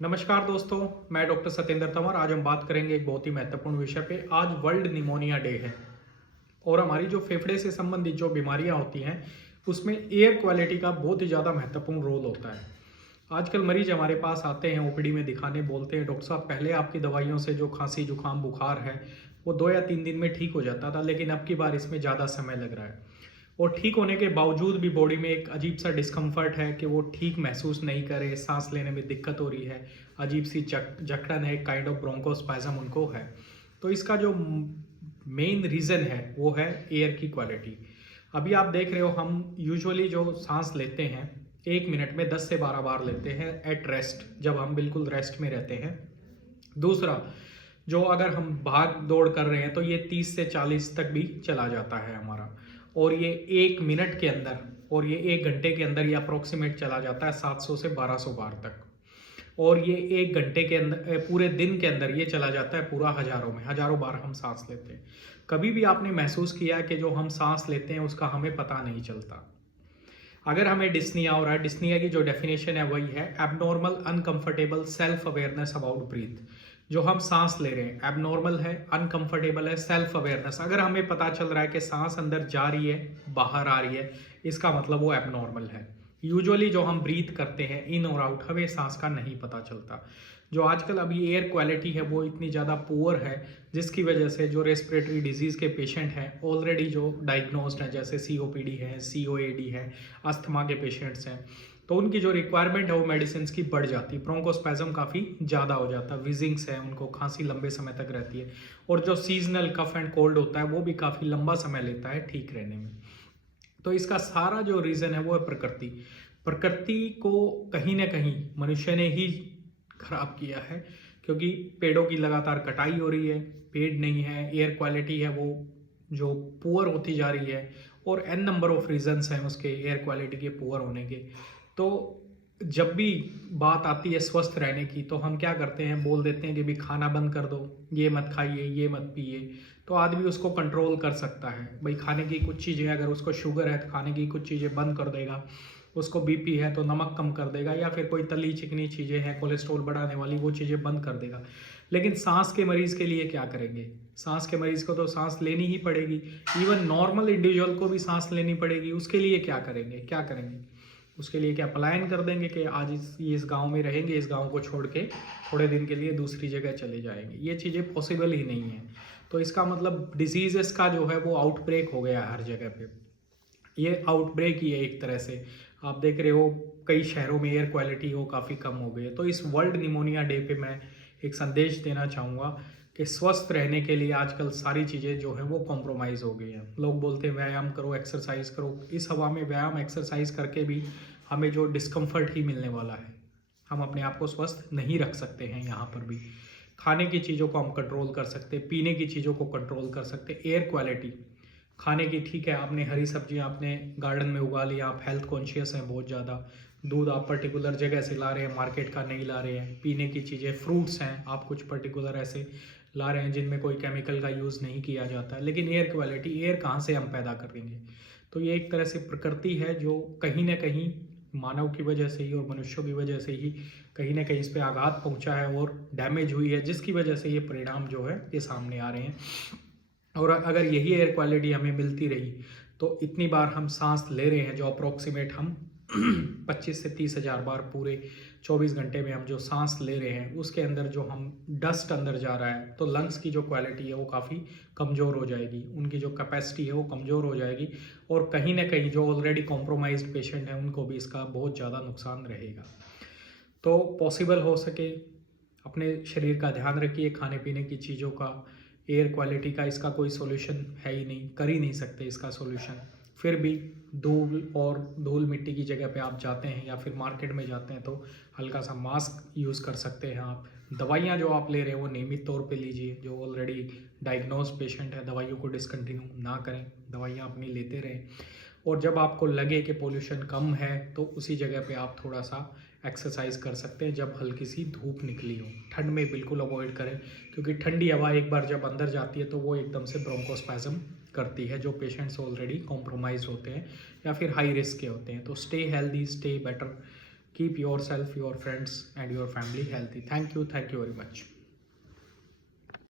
नमस्कार दोस्तों, मैं डॉक्टर सत्येंद्र तंवर। आज हम बात करेंगे एक बहुत ही महत्वपूर्ण विषय पे। आज वर्ल्ड निमोनिया डे है और हमारी जो फेफड़े से संबंधित जो बीमारियां होती हैं उसमें एयर क्वालिटी का बहुत ही ज़्यादा महत्वपूर्ण रोल होता है। आजकल मरीज हमारे पास आते हैं ओपीडी में दिखाने, बोलते हैं डॉक्टर साहब पहले आपकी दवाइयों से जो खांसी जुकाम बुखार है वो 2 या 3 दिन में ठीक हो जाता था, लेकिन अब की बार इसमें ज़्यादा समय लग रहा है और ठीक होने के बावजूद भी बॉडी में एक अजीब सा डिस्कम्फर्ट है कि वो ठीक महसूस नहीं करे, सांस लेने में दिक्कत हो रही है, अजीब सी जकड़न है, काइंड ऑफ ब्रोंकोस्पाज्म उनको है। तो इसका जो मेन रीज़न है वो है एयर की क्वालिटी। अभी आप देख रहे हो हम यूजुअली जो सांस लेते हैं 1 मिनट में 10 से 12 बार लेते हैं एट रेस्ट, जब हम बिल्कुल रेस्ट में रहते हैं। दूसरा, जो अगर हम भाग दौड़ कर रहे हैं तो ये 30 से 40 तक भी चला जाता है हमारा, और ये 1 मिनट के अंदर और ये 1 घंटे के अंदर ये अप्रोक्सीमेट चला जाता है 700 से 1200 बार तक। और ये 1 घंटे के अंदर पूरे दिन के अंदर ये चला जाता है पूरा हजारों बार हम सांस लेते हैं। कभी भी आपने महसूस किया कि जो हम सांस लेते हैं उसका हमें पता नहीं चलता? अगर हमें डिस्निया हो रहा है, डिस्निया की जो डेफिनेशन है वही है abnormal uncomfortable self awareness about breath. जो हम सांस ले रहे हैं एबनॉर्मल है, अनकंफर्टेबल है, सेल्फ अवेयरनेस। अगर हमें पता चल रहा है कि सांस अंदर जा रही है बाहर आ रही है, इसका मतलब वो एबनॉर्मल है। यूजुअली जो हम ब्रीथ करते हैं इन और आउट, हमें सांस का नहीं पता चलता। जो आजकल अभी एयर क्वालिटी है वो इतनी ज़्यादा पुअर है जिसकी वजह से जो रेस्पिरेटरी डिजीज़ के पेशेंट हैं ऑलरेडी जो डायग्नोस्ड हैं, जैसे सीओपीडी है, सीओएडी है, अस्थमा के पेशेंट्स हैं, तो उनकी जो रिक्वायरमेंट है वो मेडिसिन की बढ़ जाती है। ब्रोंकोस्पैज्म काफ़ी ज़्यादा हो जाता है, विजिंग्स है, उनको खांसी लंबे समय तक रहती है, और जो सीजनल कफ एंड कोल्ड होता है वो भी काफ़ी लंबा समय लेता है ठीक रहने में। तो इसका सारा जो रीज़न है वो है प्रकृति। प्रकृति को कहीं ना कहीं मनुष्य ने ही खराब किया है, क्योंकि पेड़ों की लगातार कटाई हो रही है, पेड़ नहीं है, एयर क्वालिटी है वो जो पुअर होती जा रही है, और एन नंबर ऑफ रीजंस हैं उसके एयर क्वालिटी के पुअर होने के। तो जब भी बात आती है स्वस्थ रहने की तो हम क्या करते हैं, बोल देते हैं कि भी खाना बंद कर दो, ये मत खाइए, ये मत पिए। तो आदमी उसको कंट्रोल कर सकता है भाई, खाने की कुछ चीज़ें, अगर उसको शुगर है तो खाने की कुछ चीज़ें बंद कर देगा, उसको बीपी है तो नमक कम कर देगा, या फिर कोई तली चिकनी चीज़ें हैं कोलेस्ट्रॉल बढ़ाने वाली वो चीज़ें बंद कर देगा। लेकिन सांस के मरीज़ के लिए क्या करेंगे? सांस के मरीज़ को तो सांस लेनी ही पड़ेगी, इवन नॉर्मल इंडिविजुअल को भी सांस लेनी पड़ेगी। उसके लिए क्या करेंगे? उसके लिए क्या पलायन कर देंगे कि आज इस गांव में रहेंगे, इस गांव को छोड़ के थोड़े दिन के लिए दूसरी जगह चले जाएंगे? ये चीज़ें पॉसिबल ही नहीं है। तो इसका मतलब डिजीज़ का जो है वो आउटब्रेक हो गया है हर जगह पे। ये आउटब्रेक ही है एक तरह से। आप देख रहे हो कई शहरों में एयर क्वालिटी वो काफ़ी कम हो गई है। तो इस वर्ल्ड निमोनिया डे पे मैं एक संदेश देना चाहूँगा कि स्वस्थ रहने के लिए आजकल सारी चीज़ें जो है वो कॉम्प्रोमाइज़ हो गई हैं। लोग बोलते हैं व्यायाम करो, एक्सरसाइज करो। इस हवा में व्यायाम एक्सरसाइज करके भी हमें जो डिस्कम्फर्ट ही मिलने वाला है, हम अपने आप को स्वस्थ नहीं रख सकते हैं। यहाँ पर भी खाने की चीज़ों को हम कंट्रोल कर सकते, पीने की चीज़ों को कंट्रोल कर सकते। एयर क्वालिटी खाने की, ठीक है, आपने हरी सब्जियां अपने गार्डन में उगा ली, आप हेल्थ कॉन्शियस हैं बहुत ज़्यादा, दूध आप पर्टिकुलर जगह से ला रहे हैं, मार्केट का नहीं ला रहे हैं। पीने की चीज़ें, फ्रूट्स हैं, आप कुछ पर्टिकुलर ऐसे ला रहे हैं जिनमें कोई केमिकल का यूज़ नहीं किया जाता है। लेकिन एयर क्वालिटी, एयर कहाँ से हम पैदा करेंगे? तो ये एक तरह से प्रकृति है जो कहीं ना कहीं मानव की वजह से ही और मनुष्यों की वजह से ही कहीं ना कहीं इस पर आघात पहुंचा है और डैमेज हुई है, जिसकी वजह से ये परिणाम जो है ये सामने आ रहे हैं। और अगर यही एयर क्वालिटी हमें मिलती रही तो इतनी बार हम सांस ले रहे हैं, जो अप्रोक्सीमेट हम 25 से 30 हज़ार बार पूरे 24 घंटे में हम जो सांस ले रहे हैं उसके अंदर जो हम डस्ट अंदर जा रहा है, तो लंग्स की जो क्वालिटी है वो काफ़ी कमज़ोर हो जाएगी, उनकी जो कैपेसिटी है वो कमज़ोर हो जाएगी, और कहीं ना कहीं जो ऑलरेडी कॉम्प्रोमाइज्ड पेशेंट हैं उनको भी इसका बहुत ज़्यादा नुकसान रहेगा। तो पॉसिबल हो सके अपने शरीर का ध्यान रखिए, खाने पीने की चीज़ों का, एयर क्वालिटी का इसका कोई सॉल्यूशन है ही नहीं, कर ही नहीं सकते इसका सॉल्यूशन। फिर भी धूल मिट्टी की जगह पे आप जाते हैं या फिर मार्केट में जाते हैं तो हल्का सा मास्क यूज़ कर सकते हैं आप। दवाइयाँ जो आप ले रहे हैं वो नियमित तौर पे लीजिए। जो ऑलरेडी डायग्नोज पेशेंट है, दवाइयों को डिसकंटिन्यू ना करें, दवाइयाँ अपनी लेते रहें। और जब आपको लगे कि पोल्यूशन कम है तो उसी जगह पे आप थोड़ा सा एक्सरसाइज कर सकते हैं जब हल्की सी धूप निकली हो। ठंड में बिल्कुल अवॉइड करें, क्योंकि ठंडी हवा एक बार जब अंदर जाती है तो वो एकदम से ब्रोंकोस्पैज्म करती है, जो पेशेंट्स ऑलरेडी कॉम्प्रोमाइज होते हैं या फिर हाई रिस्क के होते हैं। तो stay healthy, stay better, Keep yourself, your friends and your family healthy. Thank you very much.